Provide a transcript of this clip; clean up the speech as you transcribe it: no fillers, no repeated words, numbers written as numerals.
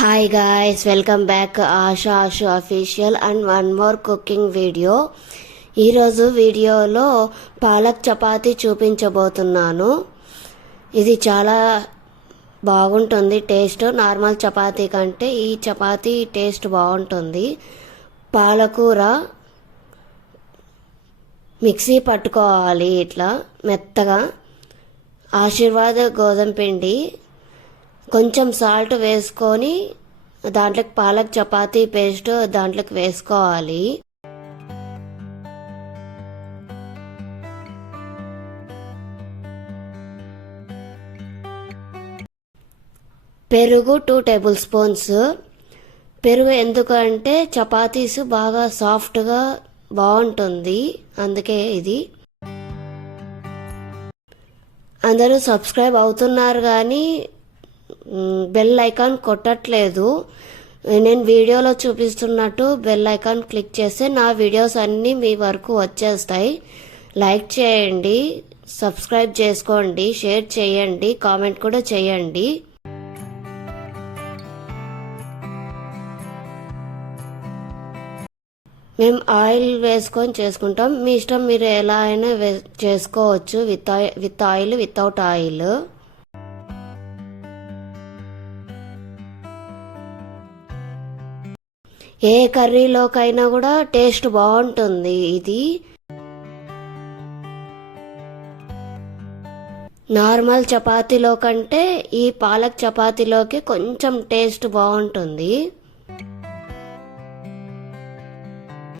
Hi guys, welcome back Asha Ashu official and one more cooking video. ఈరోజు వీడియోలో పాలక్ చపాతీ చూపించబోతున్నాను. ఇది చాలా బాగుంటుంది టేస్ట్. నార్మల్ చపాతీ కంటే ఈ చపాతీ టేస్ట్ బాగుంటుంది. పాలకూర మిక్సీ పట్టుకోవాలి ఇట్లా మెత్తగా. ఆశీర్వాద్ గోధుమ పిండి కొంచెం సాల్ట్ వేసుకొని దాంట్లోకి పాలక్ చపాతీ పేస్ట్ దాంట్లోకి వేసుకోవాలి. పెరుగు 2 టేబుల్ స్పూన్స్. పెరుగు ఎందుకంటే చపాతీస్ బాగా సాఫ్ట్గా బాగుంటుంది, అందుకే ఇది. అందరూ సబ్స్క్రైబ్ అవుతున్నారు కానీ బెల్ ఐకాన్ కొట్టట్లేదు. నేను వీడియోలో చూపిస్తున్నట్టు బెల్ ఐకాన్ క్లిక్ చేస్తే నా వీడియోస్ అన్నీ మీ వరకు వచ్చేస్తాయి. లైక్ చేయండి, సబ్స్క్రైబ్ చేసుకోండి, షేర్ చేయండి, కామెంట్ కూడా చేయండి. మేము ఆయిల్ వేసుకొని చేసుకుంటాం. మీ ఇష్టం, మీరు ఎలా అయినా చేసుకోవచ్చు, విత్ ఆయిల్ వితౌట్ ఆయిల్. ఏ కర్రీలోకైనా కూడా టేస్ట్ బాగుంటుంది ఇది. నార్మల్ చపాతీలో కంటే ఈ పాలక్ చపాతీలోకి కొంచెం టేస్ట్ బాగుంటుంది.